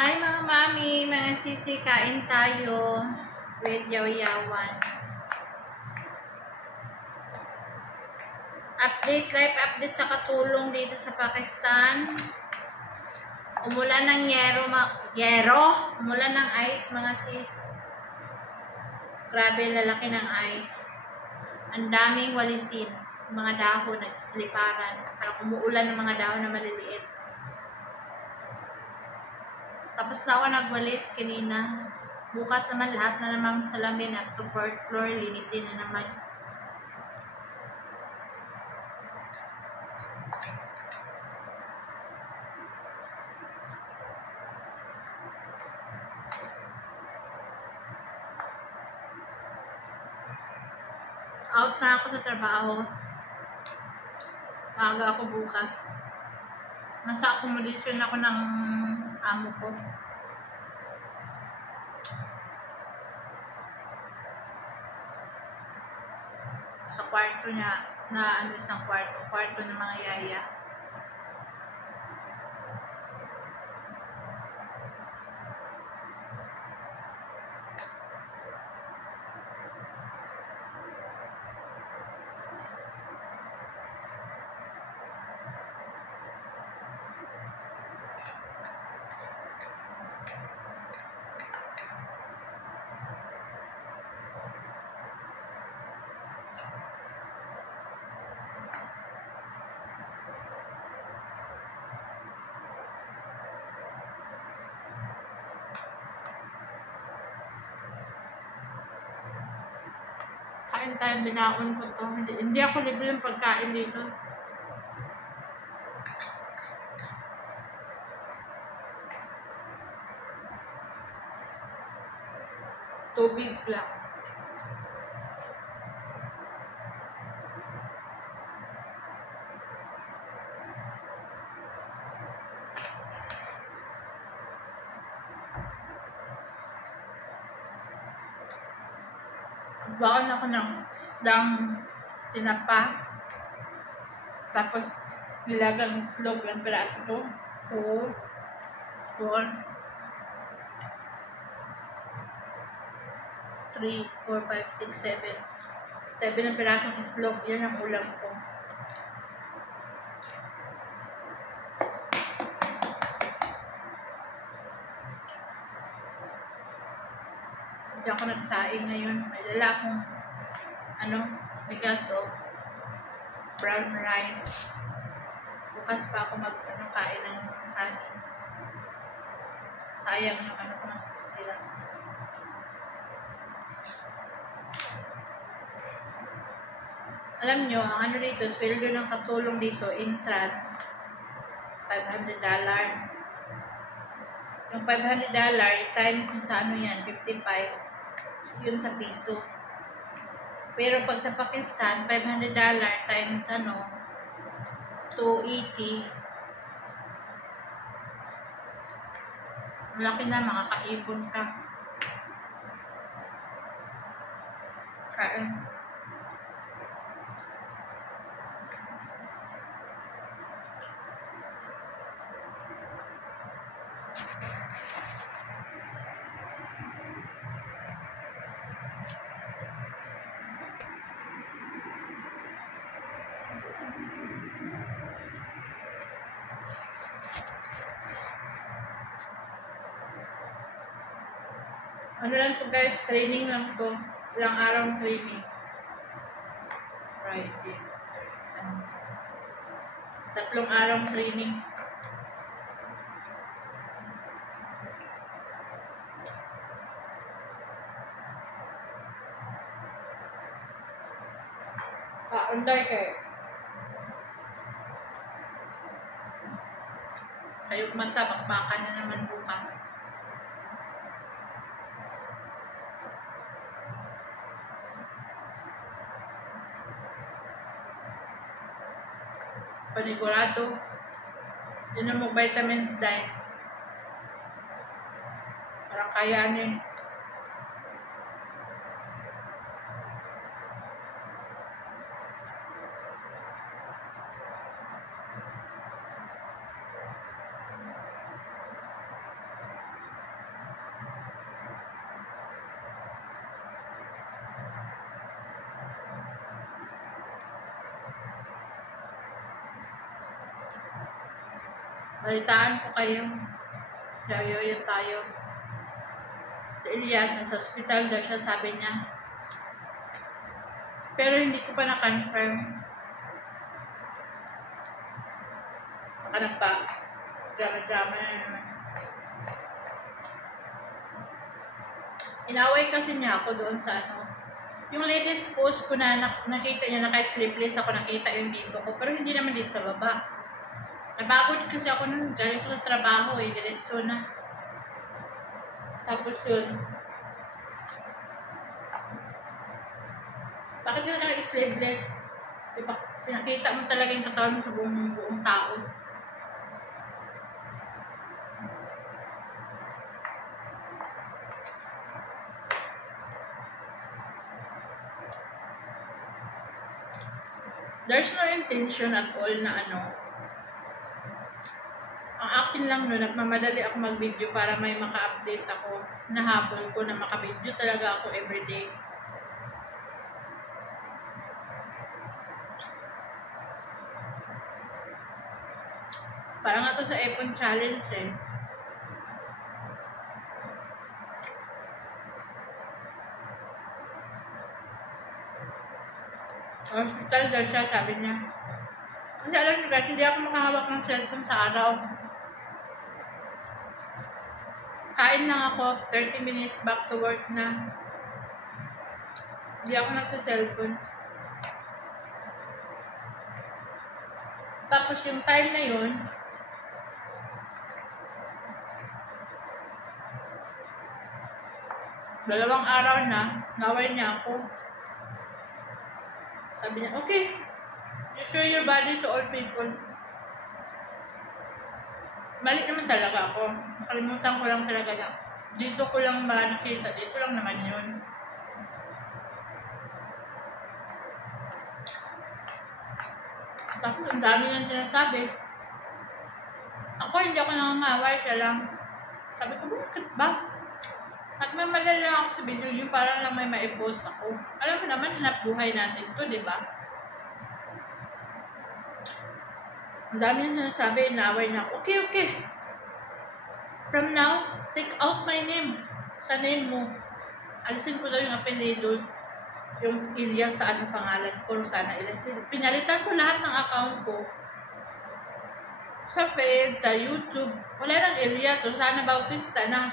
Hi mga mami, mga sisi, kain tayo with yaw-yawan. Live update sa katulong dito sa Pakistan. Umulan ng umulan ng ice mga sis. Grabe, lalaki ng ice. Ang daming walisin, mga dahon nagsisliparan. Parang umuulan ng mga dahon na maliliit. Tapos na ako nagwalis kanina. Bukas naman lahat na namang salamin at support floor, linisin na naman. Out na ako sa trabaho. Maaga ako bukas. Nasa accommodation ako ng amo ko. Sa kwarto niya, na isang kwarto ng mga yaya. Kain tayo, binaon ko to. Hindi ako libre yung pagkain dito. Tubig lang. Baon ako ng isdang tinapa. Tapos nilagang itlog ng piraso to. 2, 4, 3, 4, 5, 6, 7. 7 ang pirasong itlog. Yan ang ulam ko. Hindi ako nagsaing ngayon. May dala akong bigas o brown rice. Bukas pa ako kain ng kanin. Sayang yung ko na 60 lang. Alam nyo, ang dito, sweldo ng katulong dito, intrans, $500. Yung $500, times yung sa yan, 55, yun sa piso. Pero pag sa Pakistan, $500 times 280. Malaki na, makakaipon ka. Kain. Ano lang to guys, training lang to. Ilang araw training. Friday. 3 araw training. Unday kayo. Kayo kumanta, bakbakan na naman bukas. Panigurado. Yun ang vitamins diet. Parang kayanin. Balitaan ko kayo. Yayo tayo. Si Elias, nasa hospital daw siya, sabi niya. Pero hindi ko pa na-confirm. Baka nagpa drama na naman. Inaway kasi niya ako doon sa ano. Yung latest post ko na nakita niya, naka-sleeveless ako, nakita yung dito ko. Pero hindi naman dito sa baba. Napagod kasi ako nun, galing ko sa trabaho diretso na. Tapos yun. Bakit yun naka-sleeveless? Diba, pinakita mo talaga yung katawan mo sa buong tao. There's no intention at all na ano. Ang akin lang nun, nagmamadali ako mag-video para may maka-update ako. Nahabol ko na maka-video talaga ako everyday. Parang nga to sa iPhone challenge eh. Hospital daw siya, sabi niya. Kasi alam niyo guys, hindi ako makahawak ng cellphone sa araw. Kain lang ako, 30 minutes back to work na. Hindi ako nagsa-cellphone. Tapos yung time na yun, dalawang araw na, naway niya ako. Sabi niya, okay, you show your body to all people. Mali naman talaga ako. Nakalimutan ko lang talaga na. Dito ko lang nakita. Dito lang naman yun. Tapos ang dami niyang sinasabi. Ako hindi ako nangangaway, siya lang. Sabi ko, bakit ba? At may malala ako sa video yung parang lang may ma-post ako. Alam mo naman, hanap buhay natin to, di ba? Ang dami niyang sinasabi, inaaway na ako. Okay, okay. From now, take out my name. Sa name mo. Alisin ko daw yung apelido. Yung Elias sa ano pangalan ko. Sana ilasin. Pinalitan ko lahat ng account ko. Sa Fed, sa YouTube. Wala nang Elias. Sana Bautista na.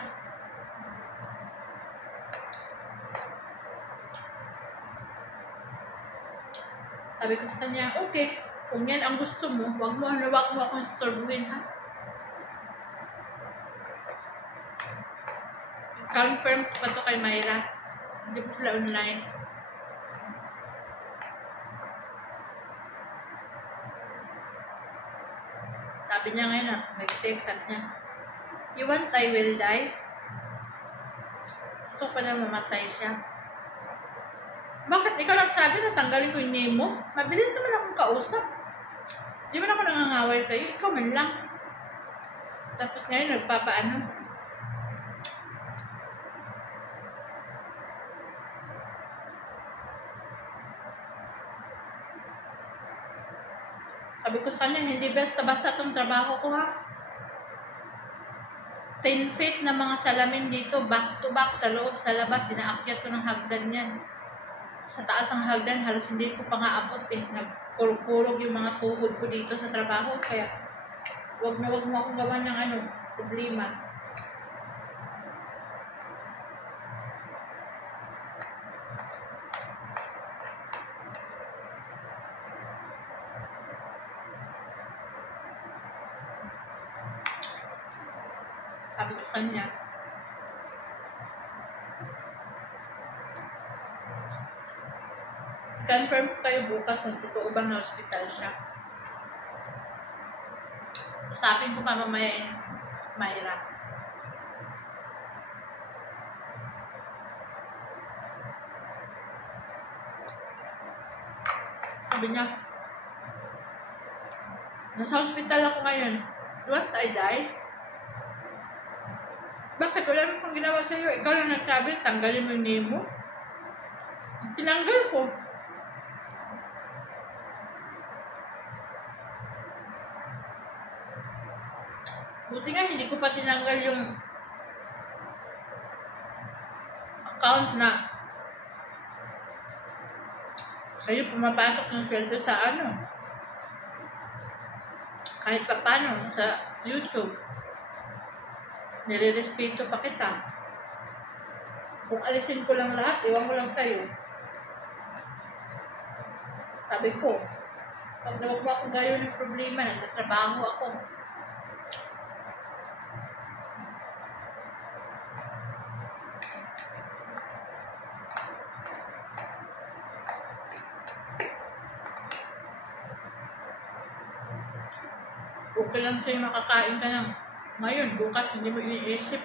Sabi ko sa kanya, okay. Kung yan ang gusto mo, wag mo akong istorbuhin, ha? Confirm ko pa to kay Myra. Hindi po sila online. Sabi niya ngayon, nag-text, sabi niya, you want I will die? Gusto ko na mamatay siya. Bakit? Ikaw lang sabi na tanggalin ko yung name mo? Mabilis naman akong kausap. Di ba ako nangangaway sa'yo? Ikaw man lang. Tapos ngayon, nagpapaano. Sabi ko sa kanya, hindi basta-basta itong trabaho ko, ha? 10 feet na mga salamin dito, back to back, sa loob, sa labas. Sinaakyat ko ng hagdan yan. Sa taas ng hagdan, halos hindi ko pa nga abot eh. Nagkurog-kurog yung mga tuhod ko dito sa trabaho. Kaya, wag mo akong gawa ng problema. Sabi ko kanya, confirm ko kayo bukas kung totoo bang na hospital siya. Usapin ko pa mamaya Myra. Sabi niya, nasa hospital ako ngayon. You want I die? Bakit? Wala naman kong ginawa sa'yo. Ikaw lang nagsabi, tanggalin mo yung name mo. Tinanggal ko. Buti nga, hindi ko pa tinanggal yung account na sa'yo pumapasok ng sweldo sa ano. Kahit pa paano, sa YouTube. Nire-respeto pa kita. Kung alisin ko lang lahat, iwan ko lang sa'yo. Sabi ko, pag nawag mo akong gayon ng problema, nagtatrabaho ako. Okay lang sa'yo makakain ka ng ngayon, bukas hindi mo iniisip.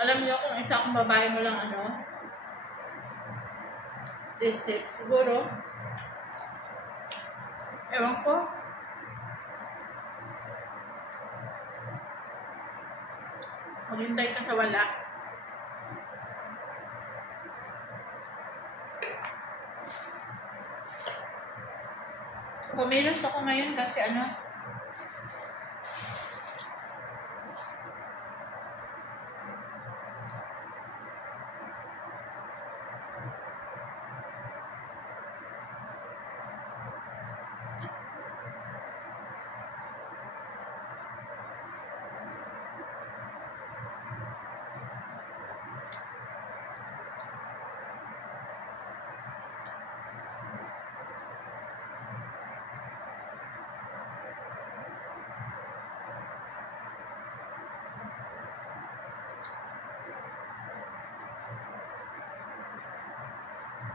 Alam niyo kung isa akong babae mo lang isip, siguro, ewan ko, maghintay ka sa wala. Kumilos ako ngayon kasi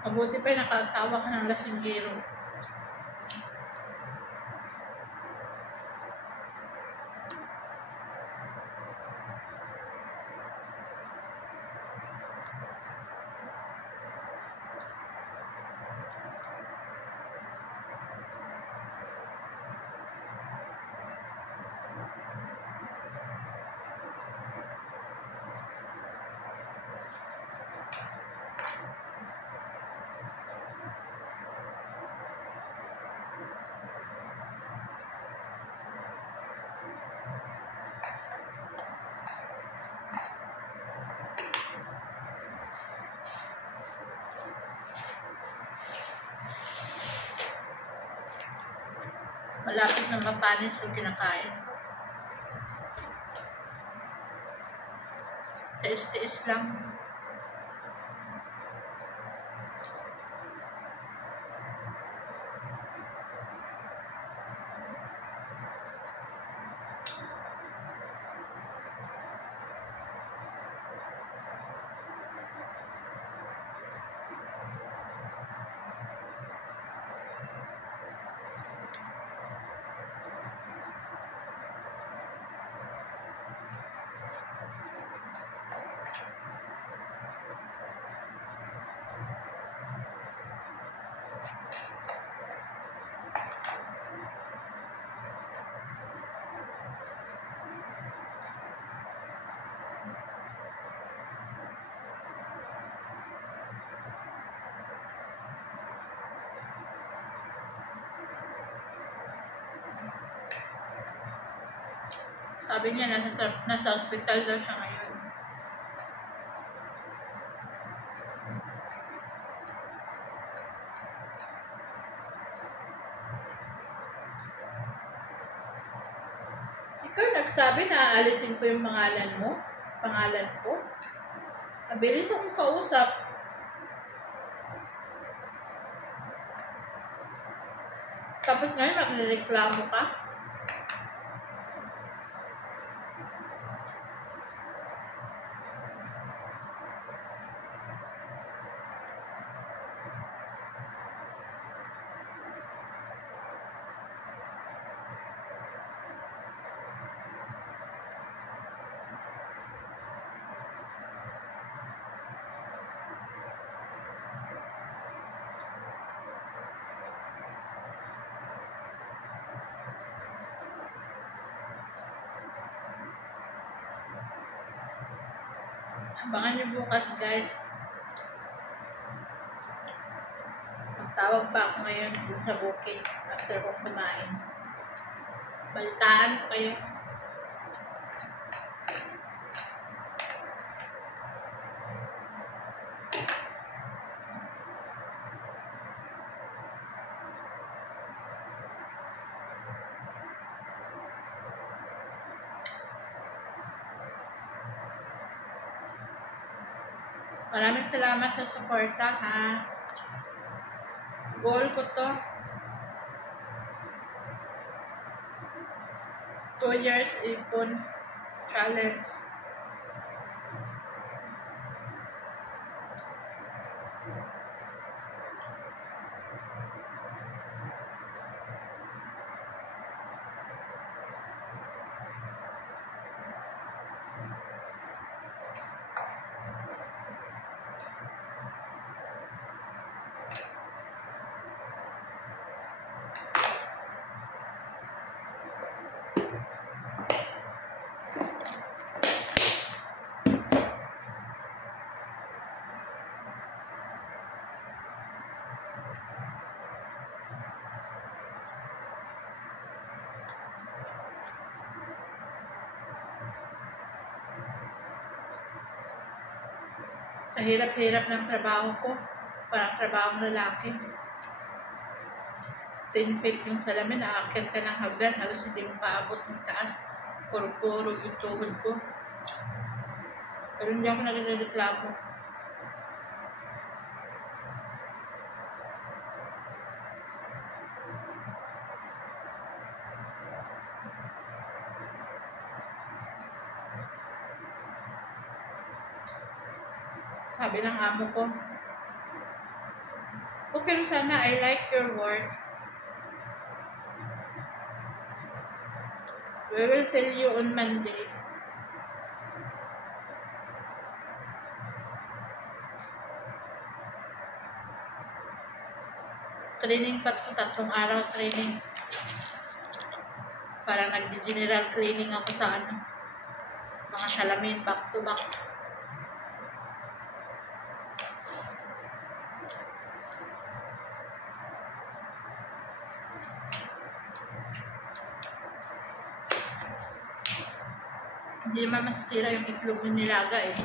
mabuti pa nakaasawa ka ng lasinggero. Malapit na mapanis yung kinakain. Tiis-tiis lang. Sabi niya, nasa hospital daw siya ngayon. Ikaw nagsabi na aalisin ko yung pangalan mo? Pangalan ko? Mabilis akong kausap. Tapos ngayon, magreklamo ka? Abangan nyo bukas, guys. Magtawag pa ako ngayon dun sa booking after kong kumain. Balitaan ko kayo. Maraming salamat sa suporta, ha. Goal ko to. 2 years ipon challenge. Sa hirap-hirap ng trabaho ko, parang trabahong lalaki. 10 feet yung salamin, aakyat ka ng hagdan, halos hindi mo paabot ng taas. Kurog-kurog yung tuhod ko. Pero hindi ako nagreklamo. Sabi ng amo ko, okay sana, I like your work. We will tell you on Monday. Training pa ito, 3 araw training. Parang nag-general cleaning ako sa mga salamin back to back. Hindi naman masisira yung itlog ng nilaga eh.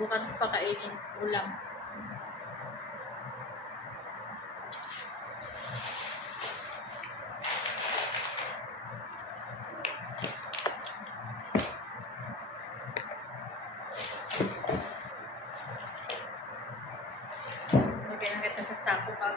Bukas ko pakainin ulam. Lagyan na kita sa sako pag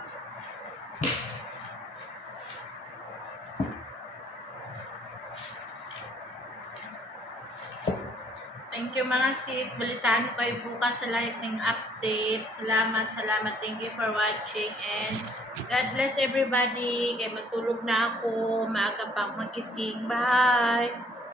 thank you mga sis. Balitaan ko kayo bukas sa lightning update. Salamat. Thank you for watching. And God bless everybody. Kaya matulog na ako. Maaga pa ako magising. Bye!